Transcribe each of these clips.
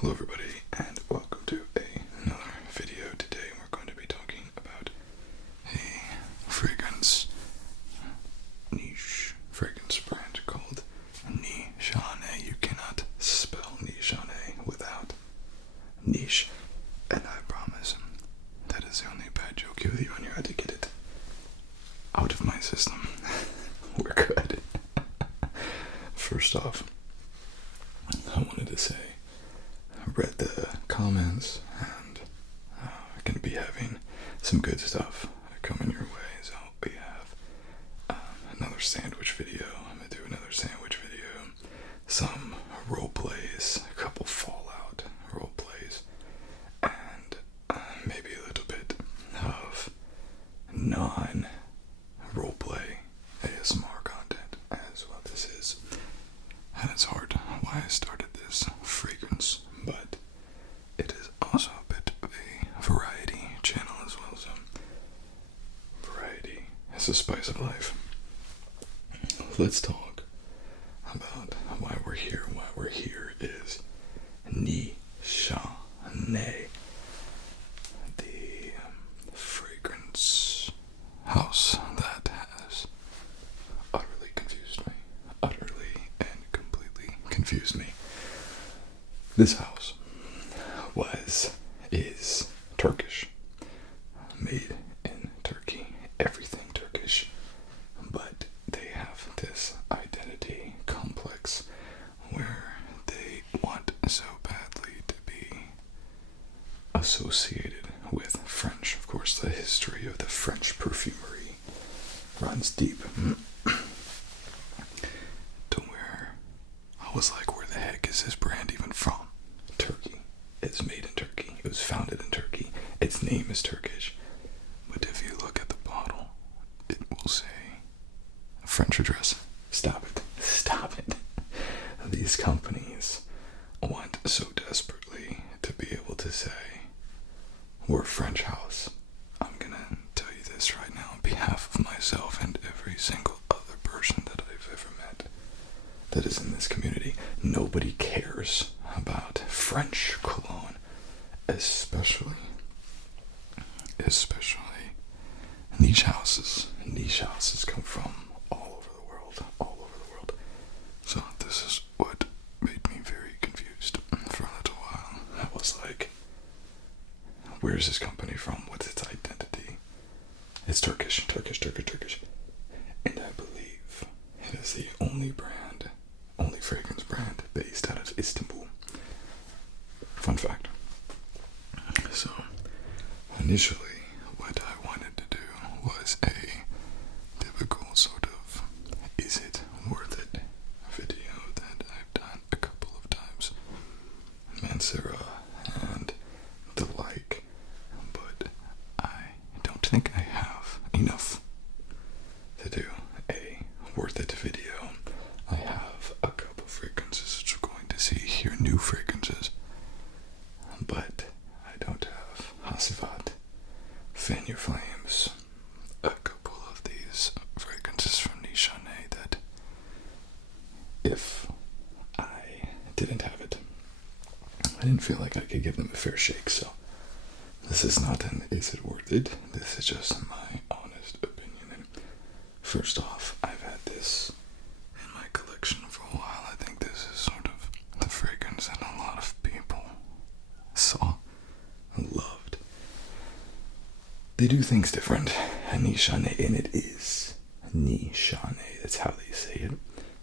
Hello everybody and welcome to another video. Today we're going to be talking about a fragrance, niche fragrance brand called Nishane. You cannot spell Nishane without niche, and I promise that is the only bad joke you'll hear when you had to get it out of my system. We're good. First off, I wanted to say I read the comments and we're going to be having some good stuff coming your way. So we have another sandwich video. I'm going to do another sandwich video, some role plays, a couple Fallout role plays, and maybe a little bit of non-role play ASMR content as well. This is, and it's hard why I started this fragrance, but it is also a bit of a variety channel as well. So variety is the spice of life. Let's talk about why we're here. Why we're here is Nishane, the fragrance house that has utterly confused me. Utterly and completely confused me. This house is Turkish, made in Turkey, everything Turkish, but they have this identity complex where they want so badly to be associated with French. Of course, the history of the French perfumery runs deep to where I was like, where the heck is this brand even from? Turkey. It's made in Turkey. It was founded in Turkey. Its name is Turkish. But if you look at the bottle, it will say French address. Stop it. Stop it. These companies want so desperately to be able to say, we're French house. I'm gonna tell you this right now on behalf of myself and every single other person that I've ever met that is in this community. Nobody cares about French cologne, especially niche houses. Niche houses come from all over the world. So this is what made me very confused for a little while. I was like, where's this company from? What's its identity? It's Turkish. And I believe it is the only fragrance brand based out of Istanbul. Fun fact. So, initially, what I wanted to do was a typical sort of is it worth it video that I've done a couple of times. Mansura and the like. But I don't think I have enough to do a worth it video. I have a couple fragrances that you're going to see here, new fragrances, but I don't have Hasivat, Fan Your Flames, a couple of these fragrances from Nishane that if I didn't have it, I didn't feel like I could give them a fair shake. So this is not an is it worth it, this is just my honest opinion. And first off, I've had this in my collection for a while. I think this is sort of the fragrance that a lot of people saw and loved. They do things different. Nishane, and it is Nishane. That's how they say it.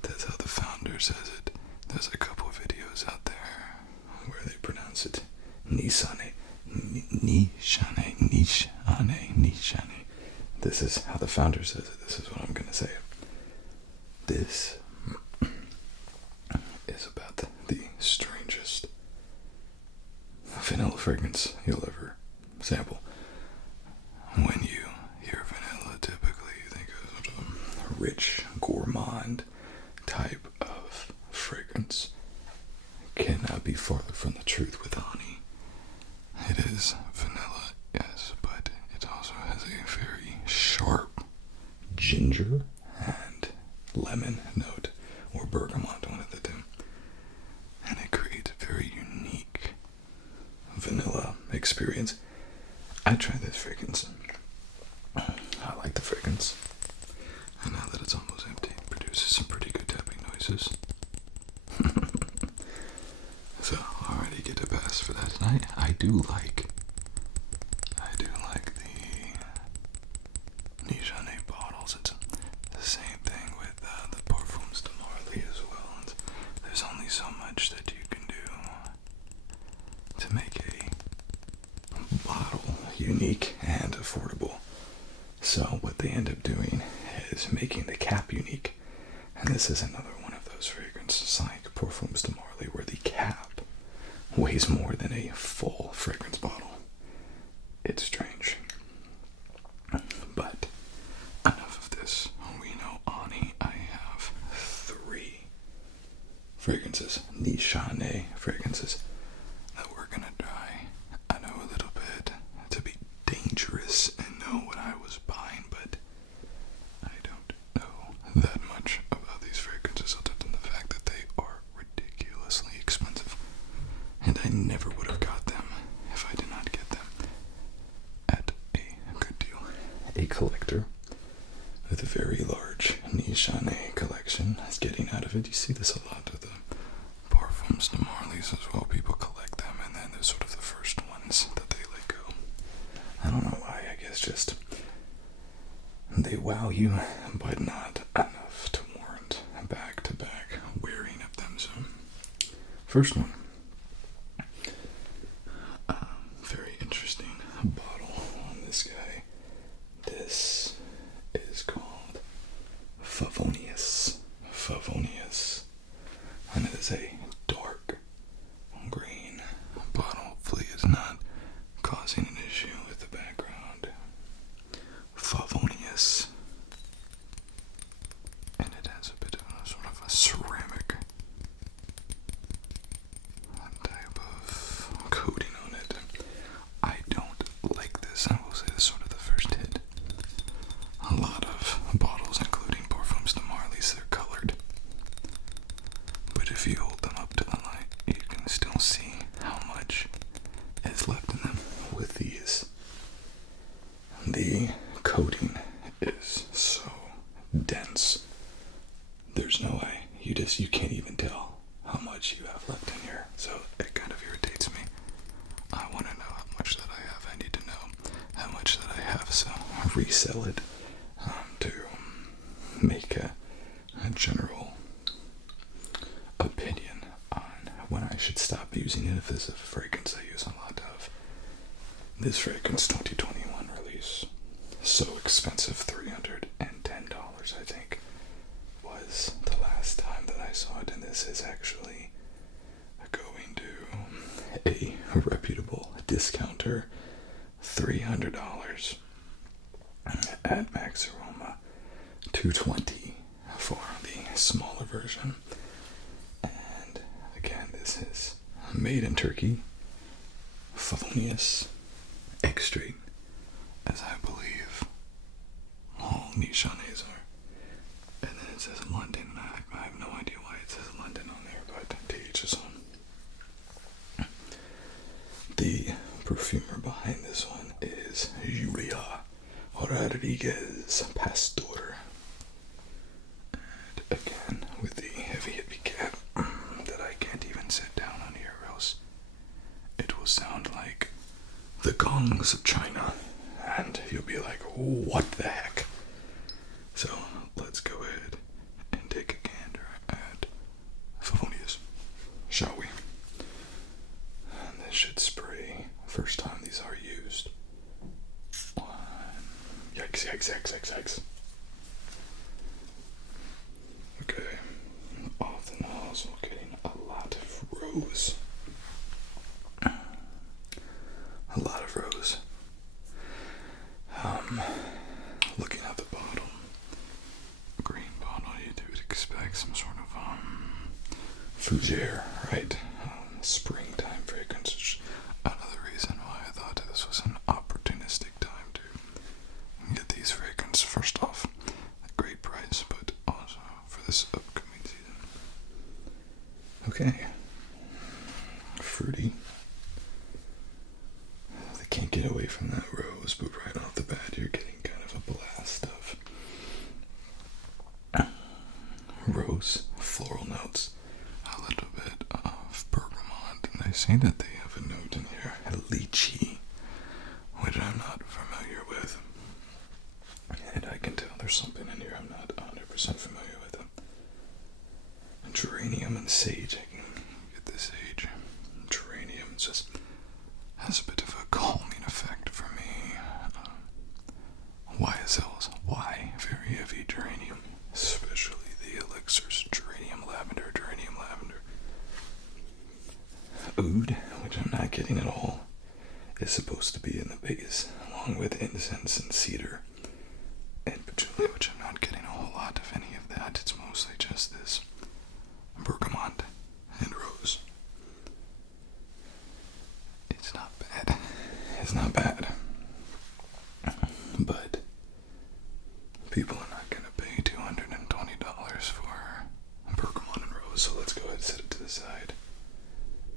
That's how the founder says it. There's a couple of videos out there where they pronounce it Nishane. Nishane. This is how the founder says it. This is what I'm going to say. This is about the strangest vanilla fragrance you'll ever sample. When you hear vanilla, typically you think of sort of a rich, gourmand type of fragrance. Cannot be farther from the truth with honey. It is vanilla, yes, but it also has a very sharp ginger and lemon note, or bergamot, one of the two. And it creates a very unique experience. I tried this fragrance. I like the fragrance. And now that it's almost empty, it produces some pretty good tapping noises. So, already get a pass for that tonight. I do like the Nishane bottles. It's the same thing with the Perfume de Marly as well. And there's only so much that you can do to make a bottle unique and affordable. So what they end up doing is making the cap unique. And this is another one of those fragrances like Perfume de Marly where the cap weighs more than a full fragrance bottle. It's strange. But enough of this. We know Ani. I have 3 fragrances, Nishane fragrances, that we're gonna try. I know a little bit to be dangerous and know what I was buying, but I don't know that much about these fragrances other than the fact that they are ridiculously expensive. And I never would have got them if I did not get them at a good deal. A collector with a very large Nishane collection is getting out of it. You see this a lot with the Parfums de Marlys as well. People collect them and then they're sort of the first ones that they let go. I don't know why, I guess just they wow you, but not enough to warrant back-to-back wearing of them. So, first one. Very interesting bottle on this guy. This is called Favonius. Favonius. And it is a dark green bottle. Hopefully it's not causing an issue with the background. Favonius. And it has a bit of a sort of a ceramic type of coating on it. I don't like this. I will say this is sort of the first hit. A lot of bottles, including Parfums de Marlys, they're colored. But if you hold them up to the light, you can still see how much is left in them. With these, the coating is so dense. There's no way. You can't even tell how much you have left in here. So it kind of irritates me. I want to know how much that I have. I need to know how much that I have, so I resell it to make a general opinion on when I should stop using it. If this is a fragrance I use a lot of. This fragrance 2021 release, so expensive, $310 I think was the last time that I saw it, and this is actually going to a reputable discounter, $300 at Max Aroma, $220 for the smaller version. And again, this is made in Turkey, Favonius Extreme, as I believe all Nishanes are. And then it says London. I have no idea why it says London on there, but to each his own. The perfumer behind this one is Julia Rodriguez Pastor. And again, with the heavy cap that I can't even sit down on here, or else it will sound like the gongs of China, and you'll be like, what the heck? So let's go ahead and take a gander at Favonius, shall we? And this should spray first time these are used. Yikes, yikes, yikes, yikes, yikes. Okay, off the nozzle, getting a lot of rose. A lot of rose. Looking at the bottle, green bottle, you would expect some sort of fougere, right? Springtime fragrance. Which another reason why I thought this was an opportunistic time to get these fragrances. First off, a great price, but also for this upcoming season. Okay, fruity. stay away from that rose, but right off the bat you're getting kind of a blast of rose, floral notes, a little bit of bergamot, and they say that they have a note in here, lychee, which I'm not familiar with. And I can tell there's something in here I'm not 100% familiar with. Geranium and sage. I can get the sage. Geranium just has a bit of a calming effect for me. YSLs. Y. Very heavy geranium. Especially the elixirs. Geranium lavender. Geranium lavender. Oud, which I'm not getting at all, is supposed to be in the base, along with incense and cedar and patchouli, which I'm not getting a whole lot of any of that. It's mostly just this bergamot and rose. It's not bad. It's not bad. But people are not going to pay $220 for bergamot and rose, so let's go ahead and set it to the side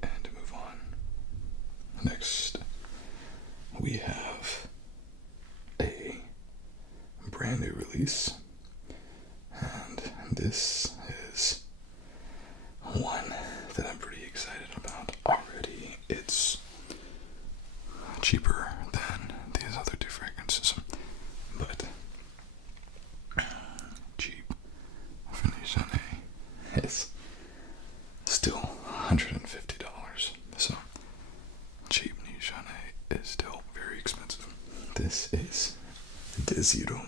and move on. Next, we have a brand new release, and this is one that I'm pretty excited about already. It's cheaper than these other two fragrances, but cheap for Nishane is still $150. So cheap Nishane is still very expensive. This is Deziro,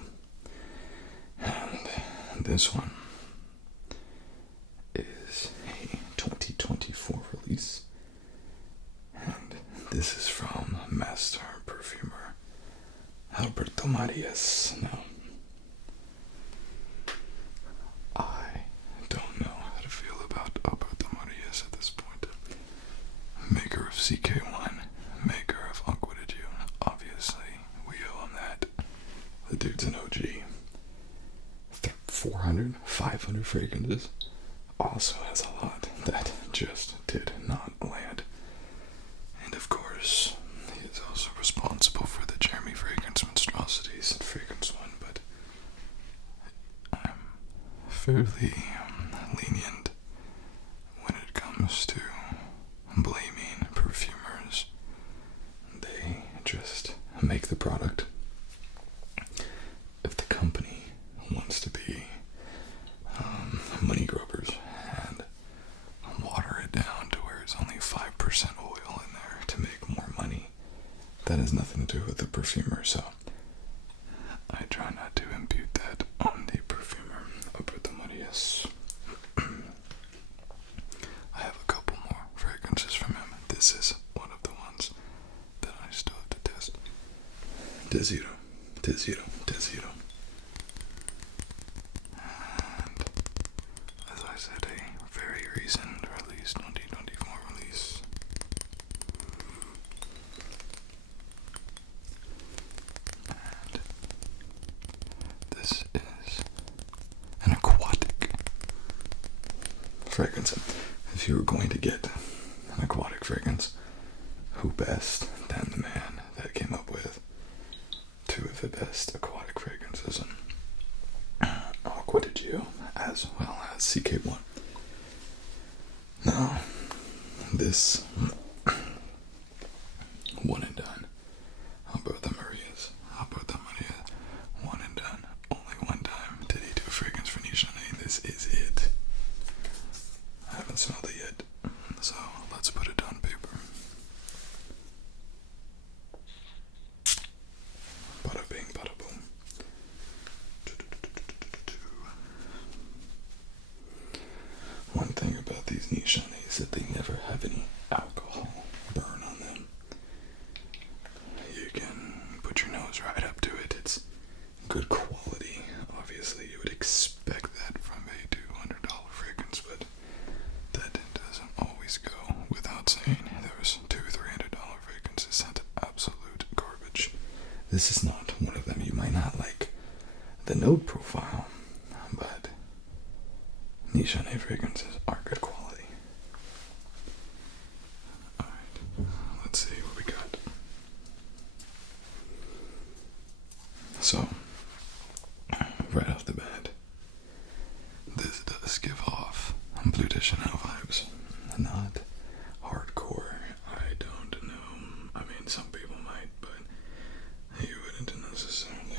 and this one is a 2024 release, and this is from master perfumer Alberto Marias. Now, I don't know how to feel about Alberto Marias at this point. Maker of CK1, maker of Aqua de Dieu. Obviously, we owe him that. The dude's an OG. 400, 500 fragrances. Also has a lot that just did not land. And of course, he is also responsible for the Jeremy Fragrance monstrosities in Fragrance One, but I'm fairly lenient when it comes to blaming perfumers. They just make the product. If the company wants to be money grubbers and water it down to where it's only 5% oil in there to make more money, that has nothing to do with the perfumer, so I try not to impute that on the perfumer. Alberto Marias. I have a couple more fragrances from him. This is one of the ones that I still have to test. Deziro. Deziro. Deziro. And as I said, a very recent release, 2024 release. And this is an aquatic fragrance. If you were going to get an aquatic fragrance, who best than the man that came up with two of the best aquatic fragrances, Aqua de Dieu as well as CK1. Now, this one and done. Alberto Marias. Alberto Marias. One and done. Only one time did he do a fragrance for Nishane. This is it. I haven't smelled it yet, so let's put it on paper. Bada bing, bada boom. One thing about these Nishane is that they never have any alcohol burn on them. You can put your nose right up to it. It's good quality. Obviously, you would expect that from a $200 fragrance, but that doesn't always go without saying. There's $200-300 fragrances that absolute garbage. This is not one of them. You might not like the note profile, but Nishane fragrances are good quality. Alright, let's see what we got. So, right off the bat, this does give off Bleu de Chanel vibes. Not hardcore. I don't know. I mean, some people might, but you wouldn't necessarily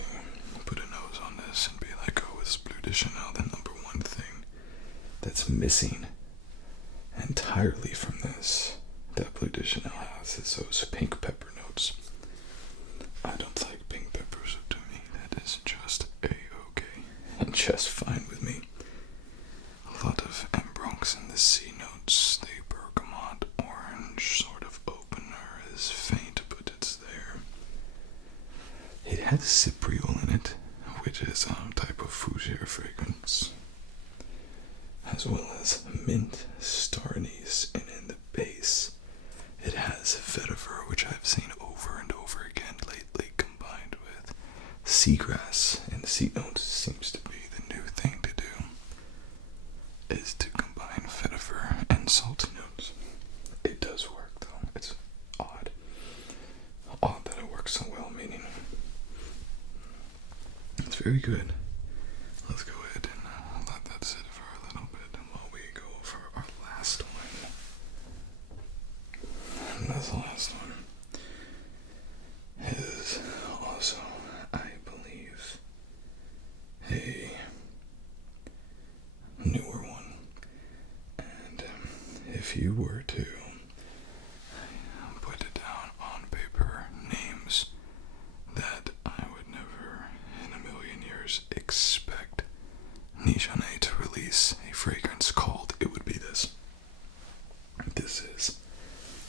put a nose on this and be like, oh, it's Bleu de Chanel. The number one thing that's missing entirely from this that Bleu de Chanel has is those pink pepper notes. I don't like pink peppers, so to me that is just a-okay and just fine with me. A lot of Bronx in the C notes. The bergamot orange sort of opener is faint, but it's there. It has cypriol in it, which is a type of fougere fragrance, as well as mint, star anise, and in the base it has vetiver, which I've seen over and over again lately, combined with seagrass, and sea notes seems to be the new thing to do, is to combine vetiver and salty notes. It does work though. It's odd. Odd that it works so well, meaning it's very good. Let's go ahead and let that sit for a little bit while we go for our last one. And this last one is also, I believe, a newer one. And if you were to put it down on paper, names that I would never in a million years expect Nishane to release a fragrance called, it would be this. This is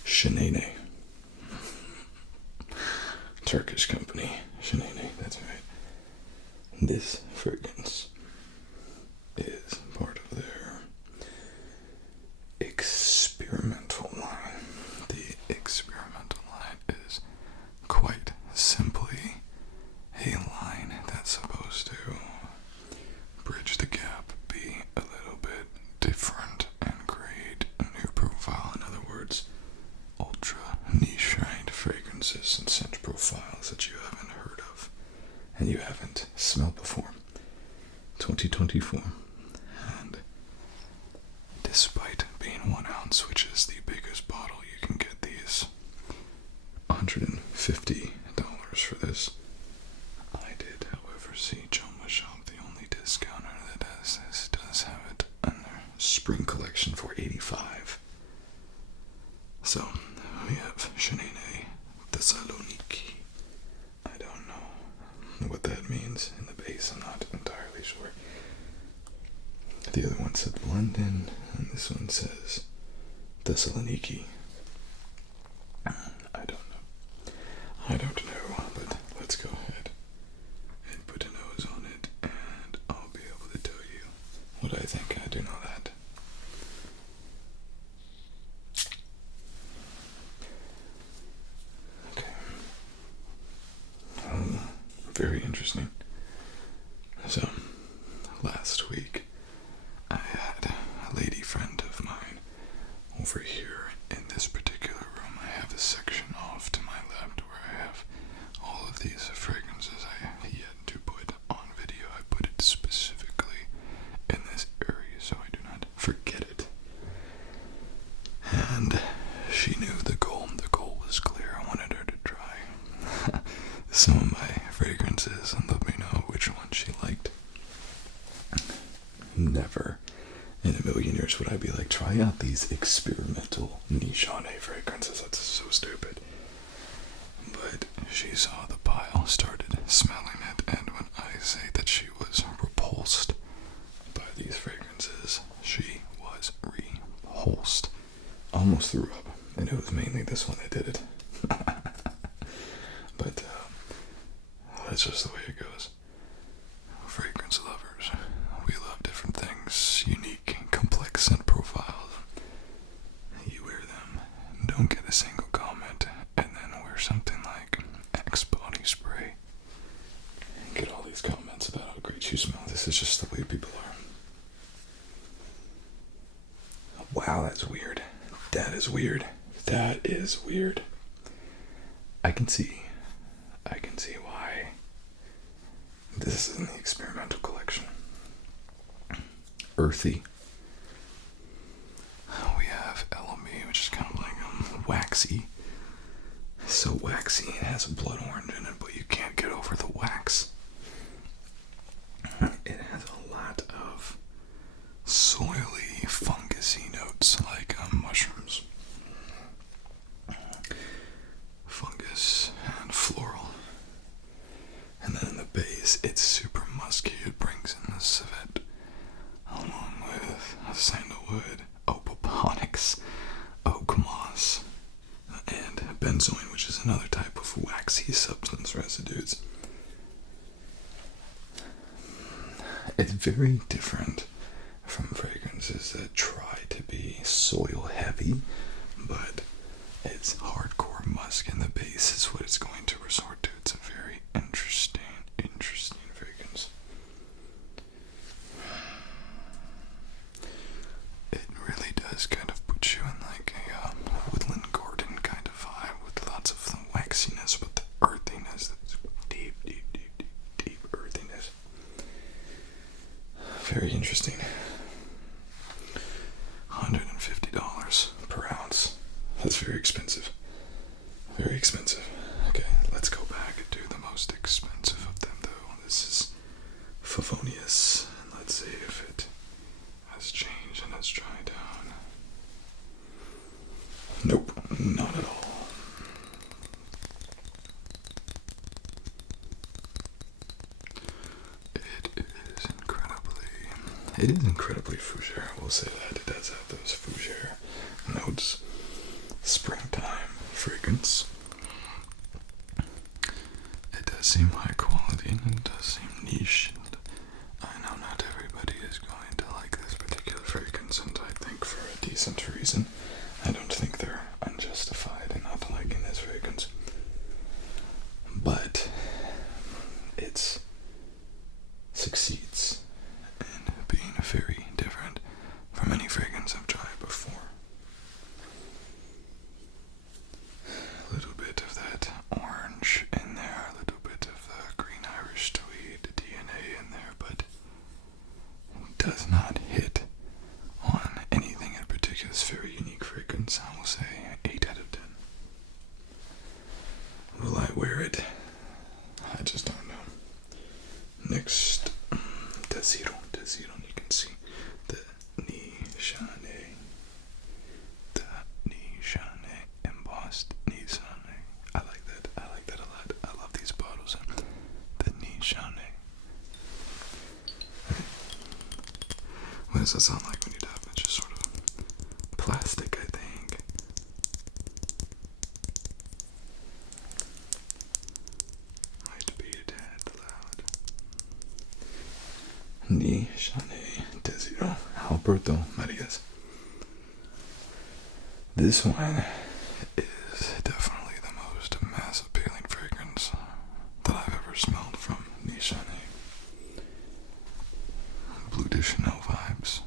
Shenene. Turkish company, Shanaynay, that's right. This fragrance is part of their experimental line. The experimental line is quite simply a line that's supposed to bridge the gap, be a little bit different, and create a new profile. In other words, ultra niche fragrances and scent profiles that you haven't heard of and you haven't smelled before. 2024. And despite being 1 ounce, which is the biggest bottle, you can get these $150 for this. I did, however, see Joma Shop, the only discounter that has this, does have it in their spring collection for $85. So, we have Shenene, Thessaloniki. I don't know what that means in the base, I'm not entirely sure. The other one said London, and this one says Thessaloniki. I don't know, but let's go ahead and put a nose on it, and I'll be able to tell you what I think. I do know that. Okay. Very interesting. So, last week, I had a lady friend of mine over here in this particular room. I have a section off to my left where I have all of these fragrances I have yet to put on video. I put it specifically in this area so I do not forget it. And she knew the goal. The goal was clear. I wanted her to try some of my fragrances and let me know which one she liked. Never in a million years would I be like, try out these experimental Nishane fragrances. That's so stupid. But she saw the pile, started smelling it, and when I say that she was repulsed by these fragrances, she was repulsed. Almost threw up, and it was mainly this one that did it. But that's just the way it goes. Fragrance lovers, we love different things, unique and complex scent profiles. You wear them, don't get a single comment, and then wear something like Axe body spray and get all these comments about how great you smell. This is just the way people are. Wow, that's weird. That is weird. That is weird. I can see why This is in the experimental collection. Earthy. We have LME, which is kind of like waxy. So waxy, it has a blood orange in it, but you can't get over the wax. It has a lot of soily, fungusy notes like mushrooms, fungus, and floral. And then in the base, it's super musky. It brings in the civet along with sandalwood, opoponyx, oak moss, and benzoin, which is another type of waxy substance residues. It's very different from fragrances that try to be soil heavy, but it's hardcore musk in the base is what it's going to resort to. It's a very interesting fragrance. It really does kind of put you in like a woodland garden kind of vibe with lots of the waxiness, but the earthiness, that's deep earthiness. Very interesting. $150 per ounce. That's very expensive. Very expensive. Okay, let's go back to the most expensive of them, though. This is Favonius. And let's see if it has changed and has dried down. Nope, not at all. It is incredibly fougere, I will say that. It does have those fougere notes. Springtime fragrance. It does seem high quality and it does seem niche. And I know not everybody is going to like this particular fragrance, and I think for a decent reason. I don't think they're unjustified in not liking this fragrance. But it succeeds in being very different from any fragrance I've tried before. A little bit of that orange in there, a little bit of the green Irish tweed DNA in there, but it does not hit on anything in particular. It's a very unique fragrance. I will say 8 out of 10. Will I wear it? I just don't know. Next, Deziro. You can see the Nishane. The Nishane embossed Nishane. I like that a lot. I love these bottles. The Nishane. What does that sound like when you tap? It's just sort of plastic, I think. Might be a tad loud. Nishane Deziro Alberto Marias. This one is definitely the most mass appealing fragrance that I've ever smelled from Nishane. Blue de Chanel vibes.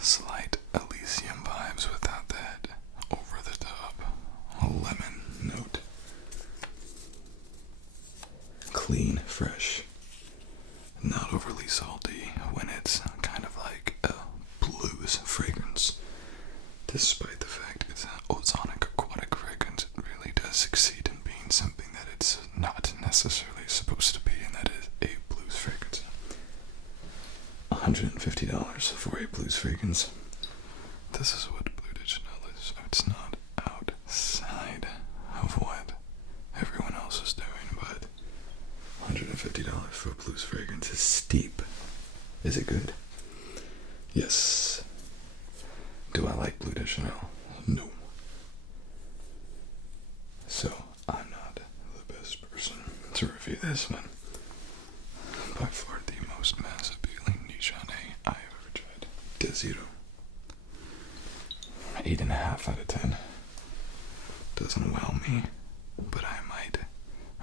Slight Elysium vibes without that over the top lemon note. Clean, fresh. Not overly salty when it's kind of like a blues fragrance. Despite the fact it's an ozonic aquatic fragrance, it really does succeed in being something that it's not necessarily supposed to be, and that is a blues fragrance. $150 for a blues fragrance. This is what Blue de Chanel is. It's not outside of what everyone else is doing, but $150 for a blues fragrance is steep. Is it good? Yes. Do I like Blue de Chanel? No. So, I'm not the best person to review this one. By far the most mass appealing Nishane I have ever tried. Deziro. 8.5 out of 10. Doesn't wow me, but I might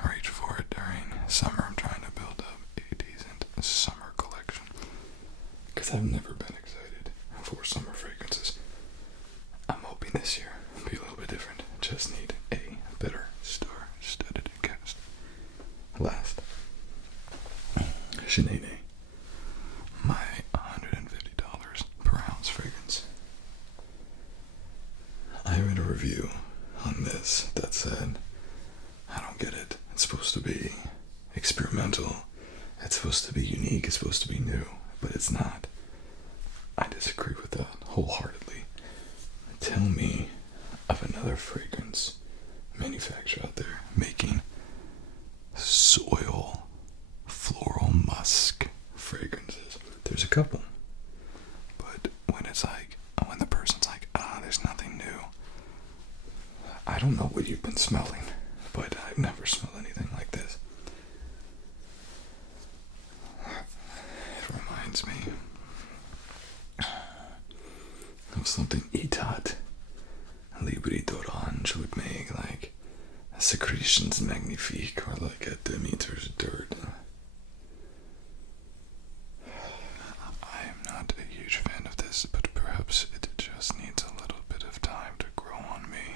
reach for it during summer. I'm trying to build up a decent summer collection because I've never been excited for summer fragrances. I'm hoping this year will be a little bit different. Just need a better star-studded cast. Shenene, my $150 per ounce fragrance. I read a review on this that said, I don't get it. It's supposed to be experimental. It's supposed to be unique. It's supposed to be new, but it's not. I disagree with that wholeheartedly. Tell me of another fragrance manufacturer out there making soil floral musk fragrances. There's a couple, but when the person's like, there's nothing new. I don't know what you've been smelling, but I've never smelled anything like this. It reminds me of something Itat Libri d'Orange would make, like a Secretions Magnifique or like a Demeter's Dirt. I am not a huge fan of this, but perhaps it just needs a little bit of time to grow on me.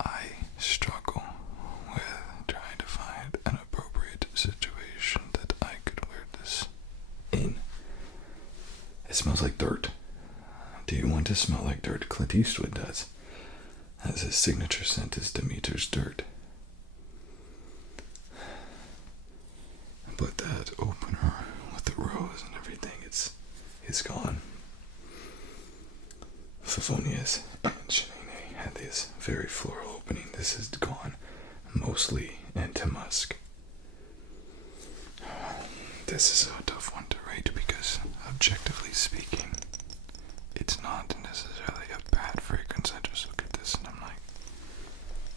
I struggle with trying to find an appropriate situation that I could wear this in. It smells like dirt. Do you want to smell like dirt? Clint Eastwood does. As his signature scent is Demeter's Dirt. But that opener with the rose and everything, it's gone. Favonius and Shanaynay had this very floral opening. This has gone mostly into musk. This is a tough one to rate because, objectively speaking, it's not necessarily a bad fragrance. I just look at this and I'm like,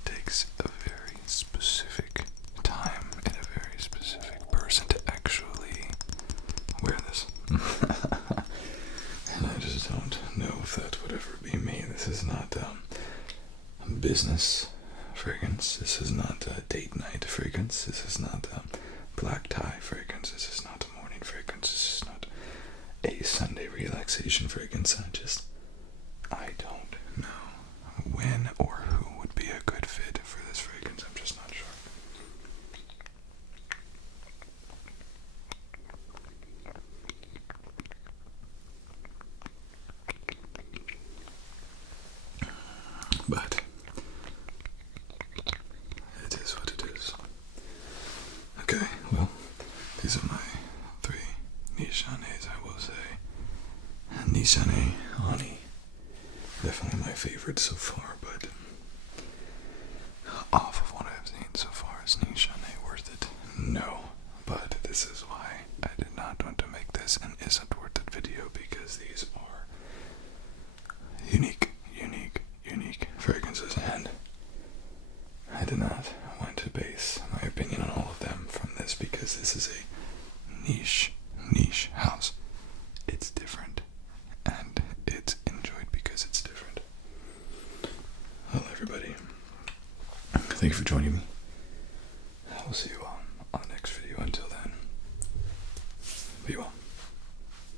it takes a very specific time and a very specific person to actually wear this. And I just don't know if that would ever be me. This is not a business fragrance. This is not a date night fragrance. This is not a black tie fragrance. This is not a morning fragrance. This is not a Sunday relaxation fragrance. I don't know when or who would be a good fit for this fragrance. I'm just not sure. But it is what it is. Okay, well, these are my 3 Nishanes, I will say. Nishane Ani, definitely my favorite so far, but off of what I've seen so far, is Nishane worth it? No, but this is why I did not want to make this an isn't worth it video, because these are unique fragrances, and I did not want to base my opinion on all of them from this, because this is a niche house. It's different, and it's enjoyed because it's different. Well, everybody, thank you for joining me. I will see you on the next video. Until then, be well.